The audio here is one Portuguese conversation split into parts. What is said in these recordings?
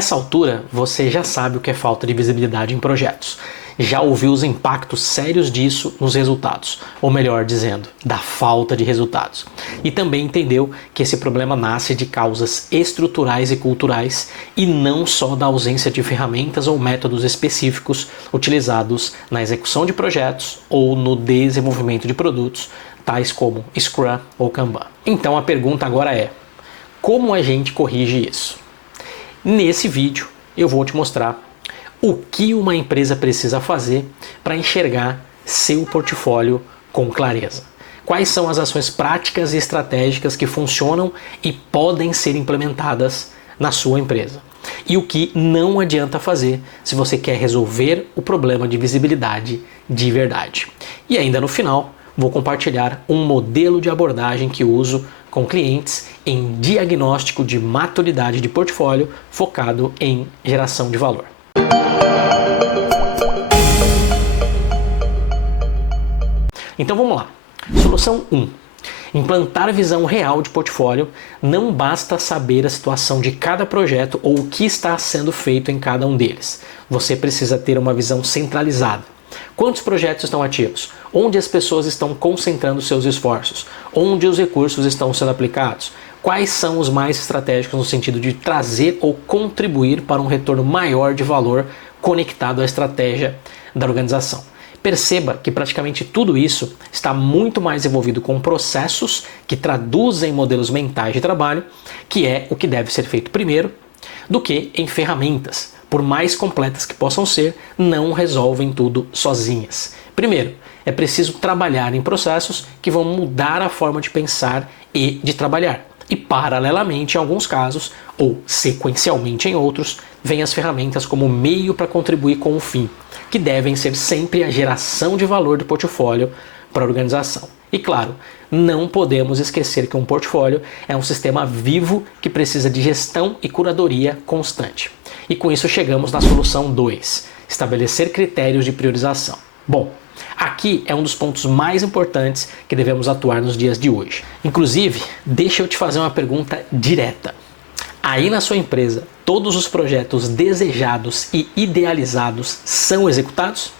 essa altura, você já sabe o que é falta de visibilidade em projetos. Já ouviu os impactos sérios disso nos resultados, ou melhor dizendo, da falta de resultados. E também entendeu que esse problema nasce de causas estruturais e culturais e não só da ausência de ferramentas ou métodos específicos utilizados na execução de projetos ou no desenvolvimento de produtos, tais como Scrum ou Kanban. Então a pergunta agora é: como a gente corrige isso? Nesse vídeo eu vou te mostrar o que uma empresa precisa fazer para enxergar seu portfólio com clareza. Quais são as ações práticas e estratégicas que funcionam e podem ser implementadas na sua empresa. E o que não adianta fazer se você quer resolver o problema de visibilidade de verdade. E ainda no final, vou compartilhar um modelo de abordagem que uso com clientes em diagnóstico de maturidade de portfólio focado em geração de valor. Então vamos lá. Solução 1. Implantar visão real de portfólio. Não basta saber a situação de cada projeto ou o que está sendo feito em cada um deles. Você precisa ter uma visão centralizada. Quantos projetos estão ativos? Onde as pessoas estão concentrando seus esforços? Onde os recursos estão sendo aplicados? Quais são os mais estratégicos no sentido de trazer ou contribuir para um retorno maior de valor conectado à estratégia da organização? Perceba que praticamente tudo isso está muito mais envolvido com processos que traduzem modelos mentais de trabalho, que é o que deve ser feito primeiro, do que em ferramentas. Por mais completas que possam ser, não resolvem tudo sozinhas. Primeiro, é preciso trabalhar em processos que vão mudar a forma de pensar e de trabalhar. E paralelamente, em alguns casos, ou sequencialmente em outros, vêm as ferramentas como meio para contribuir com o fim, que devem ser sempre a geração de valor do portfólio para a organização. E claro, não podemos esquecer que um portfólio é um sistema vivo que precisa de gestão e curadoria constante. E com isso chegamos na solução 2, estabelecer critérios de priorização. Bom, aqui é um dos pontos mais importantes que devemos atuar nos dias de hoje. Inclusive, deixa eu te fazer uma pergunta direta. Aí na sua empresa, todos os projetos desejados e idealizados são executados?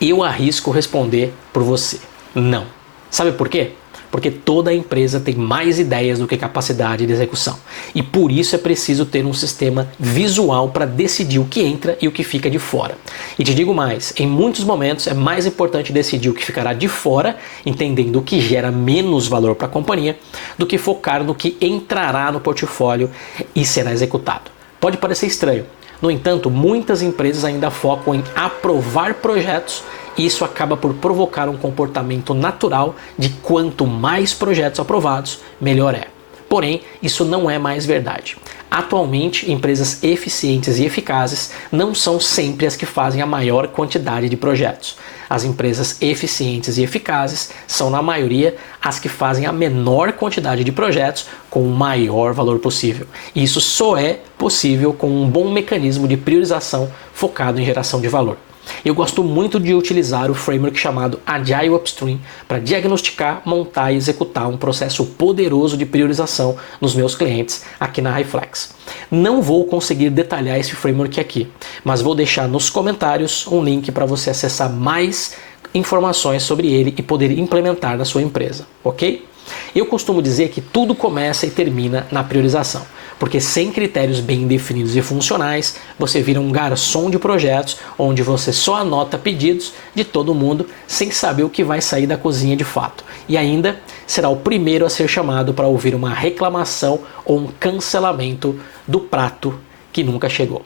Eu arrisco responder por você: não. Sabe por quê? Porque toda empresa tem mais ideias do que capacidade de execução. E por isso é preciso ter um sistema visual para decidir o que entra e o que fica de fora. E te digo mais, em muitos momentos é mais importante decidir o que ficará de fora, entendendo o que gera menos valor para a companhia, do que focar no que entrará no portfólio e será executado. Pode parecer estranho. No entanto, muitas empresas ainda focam em aprovar projetos e isso acaba por provocar um comportamento natural de quanto mais projetos aprovados, melhor é. Porém, isso não é mais verdade. Atualmente, empresas eficientes e eficazes não são sempre as que fazem a maior quantidade de projetos. As empresas eficientes e eficazes são, na maioria, as que fazem a menor quantidade de projetos com o maior valor possível. E isso só é possível com um bom mecanismo de priorização focado em geração de valor. Eu gosto muito de utilizar o framework chamado Agile Upstream para diagnosticar, montar e executar um processo poderoso de priorização nos meus clientes aqui na HighFlex. Não vou conseguir detalhar esse framework aqui, mas vou deixar nos comentários um link para você acessar mais informações sobre ele e poder implementar na sua empresa, ok? Eu costumo dizer que tudo começa e termina na priorização, porque sem critérios bem definidos e funcionais, você vira um garçom de projetos onde você só anota pedidos de todo mundo sem saber o que vai sair da cozinha de fato. E ainda será o primeiro a ser chamado para ouvir uma reclamação ou um cancelamento do prato que nunca chegou.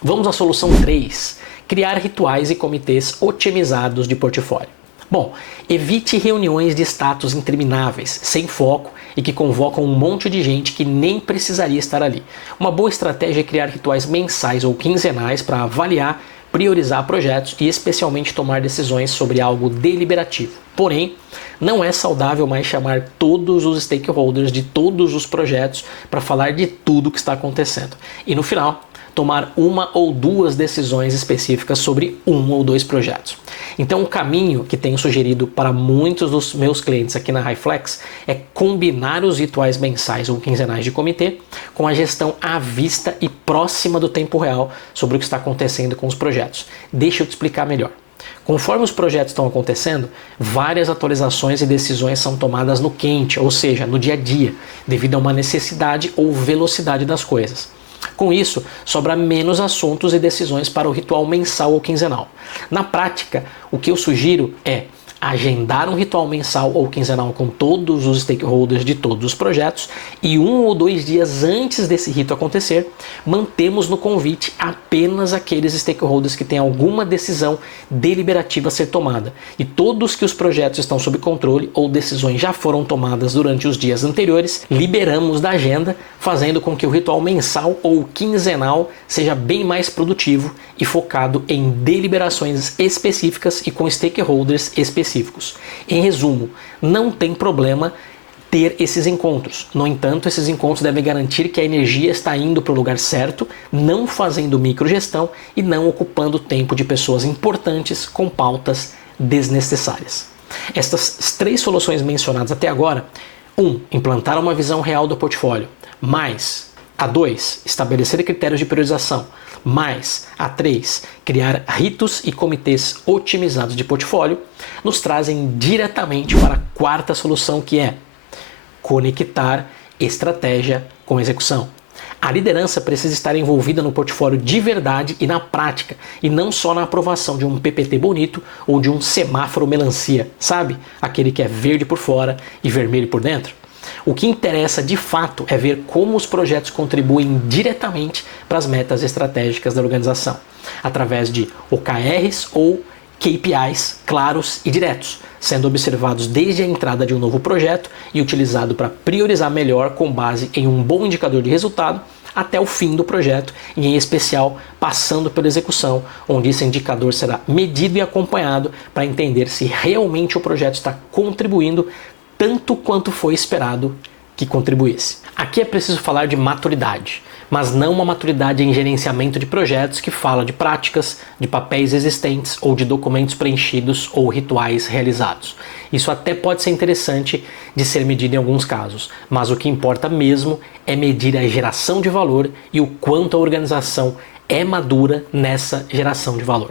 Vamos à solução 3, criar rituais e comitês otimizados de portfólio. Bom, evite reuniões de status intermináveis, sem foco e que convocam um monte de gente que nem precisaria estar ali. Uma boa estratégia é criar rituais mensais ou quinzenais para avaliar, priorizar projetos e especialmente tomar decisões sobre algo deliberativo. Porém, não é saudável mais chamar todos os stakeholders de todos os projetos para falar de tudo o que está acontecendo. E no final, tomar uma ou duas decisões específicas sobre um ou dois projetos. Então o caminho que tenho sugerido para muitos dos meus clientes aqui na HighFlex é combinar os rituais mensais ou quinzenais de comitê com a gestão à vista e próxima do tempo real sobre o que está acontecendo com os projetos. Deixa eu te explicar melhor. Conforme os projetos estão acontecendo, várias atualizações e decisões são tomadas no quente, ou seja, no dia a dia, devido a uma necessidade ou velocidade das coisas. Com isso, sobra menos assuntos e decisões para o ritual mensal ou quinzenal. Na prática, o que eu sugiro é agendar um ritual mensal ou quinzenal com todos os stakeholders de todos os projetos e 1 ou 2 dias antes desse rito acontecer, mantemos no convite apenas aqueles stakeholders que têm alguma decisão deliberativa a ser tomada e todos que os projetos estão sob controle ou decisões já foram tomadas durante os dias anteriores, liberamos da agenda, fazendo com que o ritual mensal ou quinzenal seja bem mais produtivo e focado em deliberações específicas e com stakeholders específicos. Em resumo, não tem problema ter esses encontros. No entanto, esses encontros devem garantir que a energia está indo para o lugar certo, não fazendo microgestão e não ocupando tempo de pessoas importantes com pautas desnecessárias. Estas 3 soluções mencionadas até agora: 1. Implantar uma visão real do portfólio, mais a 2. Estabelecer critérios de priorização, mais a 3. Criar ritos e comitês otimizados de portfólio, nos trazem diretamente para a 4ª solução, que é conectar estratégia com execução. A liderança precisa estar envolvida no portfólio de verdade e na prática, e não só na aprovação de um PPT bonito ou de um semáforo melancia, sabe? Aquele que é verde por fora e vermelho por dentro. O que interessa de fato é ver como os projetos contribuem diretamente para as metas estratégicas da organização, através de OKRs ou KPIs claros e diretos, sendo observados desde a entrada de um novo projeto e utilizado para priorizar melhor com base em um bom indicador de resultado até o fim do projeto e, em especial, passando pela execução, onde esse indicador será medido e acompanhado para entender se realmente o projeto está contribuindo tanto quanto foi esperado que contribuísse. Aqui é preciso falar de maturidade, mas não uma maturidade em gerenciamento de projetos que fala de práticas, de papéis existentes ou de documentos preenchidos ou rituais realizados. Isso até pode ser interessante de ser medido em alguns casos, mas o que importa mesmo é medir a geração de valor e o quanto a organização é madura nessa geração de valor.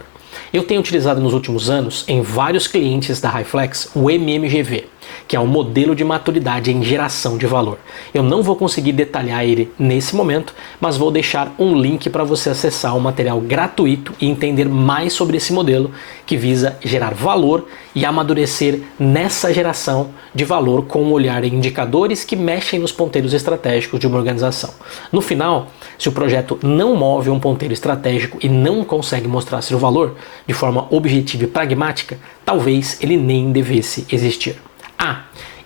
Eu tenho utilizado nos últimos anos, em vários clientes da HighFlex, o MMGV, que é um modelo de maturidade em geração de valor. Eu não vou conseguir detalhar ele nesse momento, mas vou deixar um link para você acessar um material gratuito e entender mais sobre esse modelo que visa gerar valor e amadurecer nessa geração de valor com um olhar em indicadores que mexem nos ponteiros estratégicos de uma organização. No final, se o projeto não move um ponteiro estratégico e não consegue mostrar seu valor de forma objetiva e pragmática, talvez ele nem devesse existir.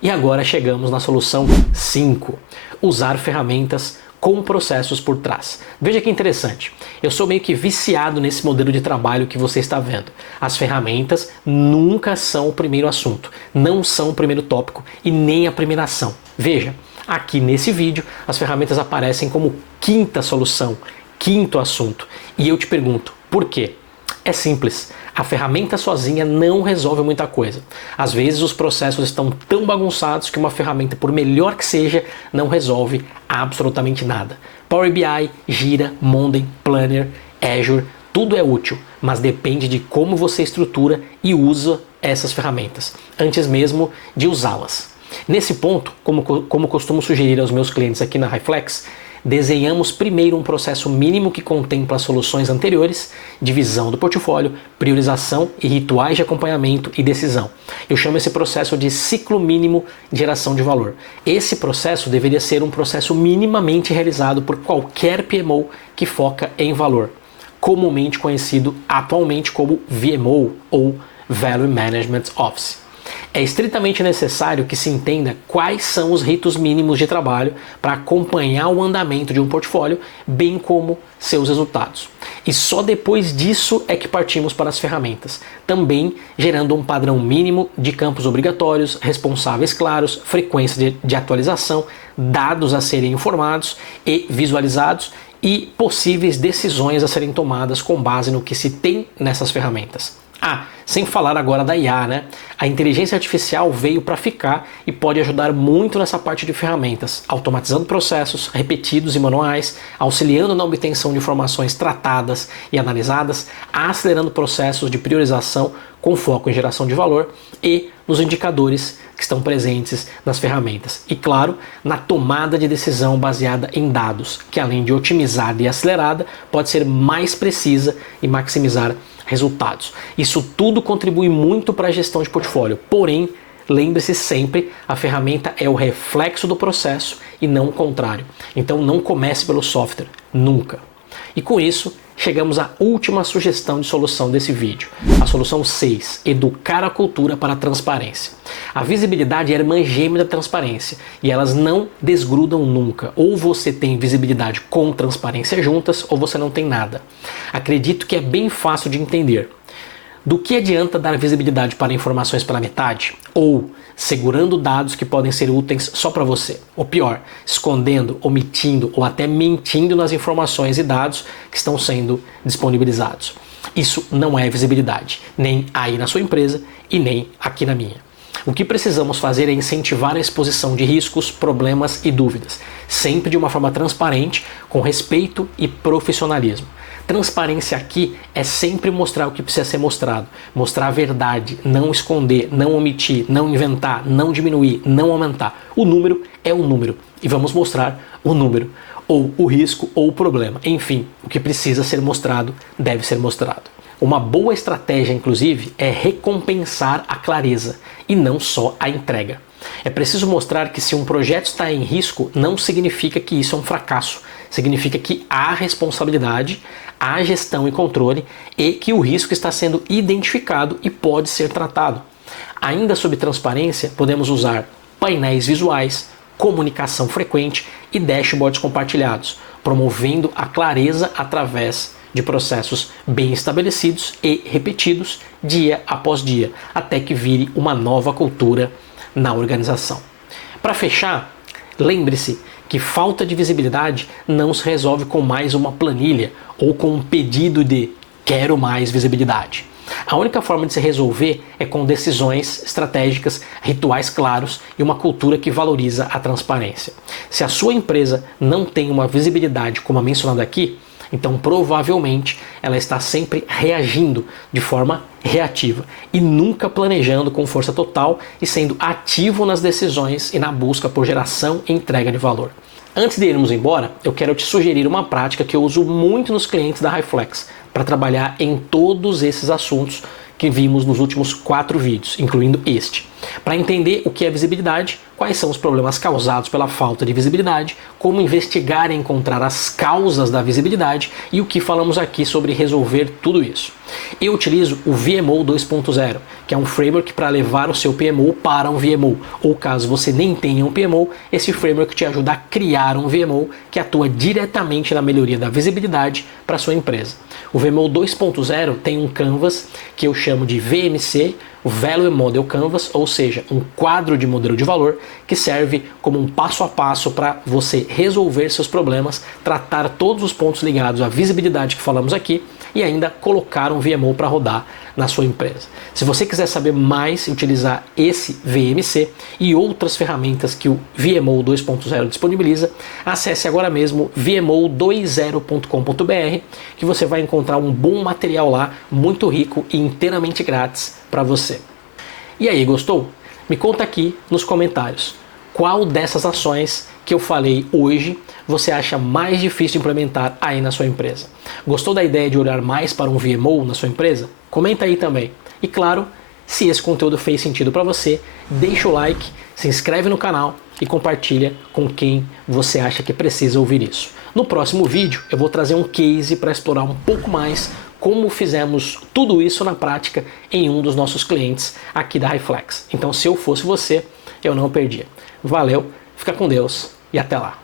E agora chegamos na solução 5, usar ferramentas com processos por trás. Veja que interessante, eu sou meio que viciado nesse modelo de trabalho que você está vendo. As ferramentas nunca são o primeiro assunto, não são o primeiro tópico e nem a primeira ação. Veja, aqui nesse vídeo as ferramentas aparecem como 5ª solução, 5º assunto. E eu te pergunto, por quê? É simples, a ferramenta sozinha não resolve muita coisa. Às vezes os processos estão tão bagunçados que uma ferramenta, por melhor que seja, não resolve absolutamente nada. Power BI, Gira, Monday, Planner, Azure, tudo é útil, mas depende de como você estrutura e usa essas ferramentas, antes mesmo de usá-las. Nesse ponto, como costumo sugerir aos meus clientes aqui na HighFlex, desenhamos primeiro um processo mínimo que contempla as soluções anteriores, divisão do portfólio, priorização e rituais de acompanhamento e decisão. Eu chamo esse processo de ciclo mínimo de geração de valor. Esse processo deveria ser um processo minimamente realizado por qualquer PMO que foca em valor, comumente conhecido atualmente como VMO ou Value Management Office. É estritamente necessário que se entenda quais são os ritos mínimos de trabalho para acompanhar o andamento de um portfólio, bem como seus resultados. E só depois disso é que partimos para as ferramentas, também gerando um padrão mínimo de campos obrigatórios, responsáveis claros, frequência de atualização, dados a serem informados e visualizados e possíveis decisões a serem tomadas com base no que se tem nessas ferramentas. Sem falar agora da IA, né? A inteligência artificial veio para ficar e pode ajudar muito nessa parte de ferramentas, automatizando processos repetidos e manuais, auxiliando na obtenção de informações tratadas e analisadas, acelerando processos de priorização com foco em geração de valor e nos indicadores que estão presentes nas ferramentas. E claro, na tomada de decisão baseada em dados, que além de otimizada e acelerada, pode ser mais precisa e maximizar resultados. Isso tudo contribui muito para a gestão de portfólio, porém, lembre-se sempre, a ferramenta é o reflexo do processo e não o contrário. Então não comece pelo software, nunca. E com isso, chegamos à última sugestão de solução desse vídeo. A solução 6, educar a cultura para a transparência. A visibilidade é a irmã gêmea da transparência e elas não desgrudam nunca. Ou você tem visibilidade com transparência juntas ou você não tem nada. Acredito que é bem fácil de entender. Do que adianta dar visibilidade para informações pela metade? Ou segurando dados que podem ser úteis só para você? Ou pior, escondendo, omitindo ou até mentindo nas informações e dados que estão sendo disponibilizados. Isso não é visibilidade, nem aí na sua empresa e nem aqui na minha. O que precisamos fazer é incentivar a exposição de riscos, problemas e dúvidas, sempre de uma forma transparente, com respeito e profissionalismo. Transparência aqui é sempre mostrar o que precisa ser mostrado, mostrar a verdade, não esconder, não omitir, não inventar, não diminuir, não aumentar. O número é o número e vamos mostrar o número, ou o risco ou o problema. Enfim, o que precisa ser mostrado deve ser mostrado. Uma boa estratégia, inclusive, é recompensar a clareza e não só a entrega. É preciso mostrar que se um projeto está em risco, não significa que isso é um fracasso. Significa que há responsabilidade, há gestão e controle e que o risco está sendo identificado e pode ser tratado. Ainda sob transparência, podemos usar painéis visuais, comunicação frequente e dashboards compartilhados, promovendo a clareza através de processos bem estabelecidos e repetidos dia após dia, até que vire uma nova cultura na organização. Para fechar, lembre-se que falta de visibilidade não se resolve com mais uma planilha ou com um pedido de quero mais visibilidade. A única forma de se resolver é com decisões estratégicas, rituais claros e uma cultura que valoriza a transparência. Se a sua empresa não tem uma visibilidade como a mencionada aqui, então provavelmente ela está sempre reagindo de forma reativa e nunca planejando com força total e sendo ativo nas decisões e na busca por geração e entrega de valor. Antes de irmos embora, eu quero te sugerir uma prática que eu uso muito nos clientes da HiFlex para trabalhar em todos esses assuntos que vimos nos últimos 4 vídeos, incluindo este. Para entender o que é visibilidade, quais são os problemas causados pela falta de visibilidade, como investigar e encontrar as causas da visibilidade e o que falamos aqui sobre resolver tudo isso. Eu utilizo o VMO 2.0, que é um framework para levar o seu PMO para um VMO, ou caso você nem tenha um PMO, esse framework te ajuda a criar um VMO que atua diretamente na melhoria da visibilidade para a sua empresa. O VMO 2.0 tem um canvas que eu chamo de VMC, o Value Model Canvas, ou seja, um quadro de modelo de valor que serve como um passo a passo para você resolver seus problemas, tratar todos os pontos ligados à visibilidade que falamos aqui e ainda colocar um VMO para rodar na sua empresa. Se você quiser saber mais e utilizar esse VMC e outras ferramentas que o VMO 2.0 disponibiliza, acesse agora mesmo vmo20.com.br que você vai encontrar um bom material lá, muito rico e inteiramente grátis para você. E aí, gostou? Me conta aqui nos comentários qual dessas ações que eu falei hoje você acha mais difícil de implementar aí na sua empresa. Gostou da ideia de olhar mais para um VMO na sua empresa? Comenta aí também. E claro, se esse conteúdo fez sentido para você, deixa o like, se inscreve no canal e compartilha com quem você acha que precisa ouvir isso. No próximo vídeo eu vou trazer um case para explorar um pouco mais como fizemos tudo isso na prática em um dos nossos clientes aqui da HiFlex. Então, se eu fosse você, eu não perdia. Valeu, fica com Deus e até lá.